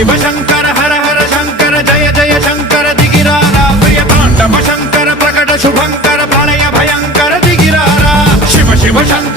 शिव शंकर हर हर शंकर जय जय शंकर दिगिरारा प्रिय तांडव शंकर प्रकट शुभंकर प्रलय भयंकर दिगिरारा शिव शिव शंकर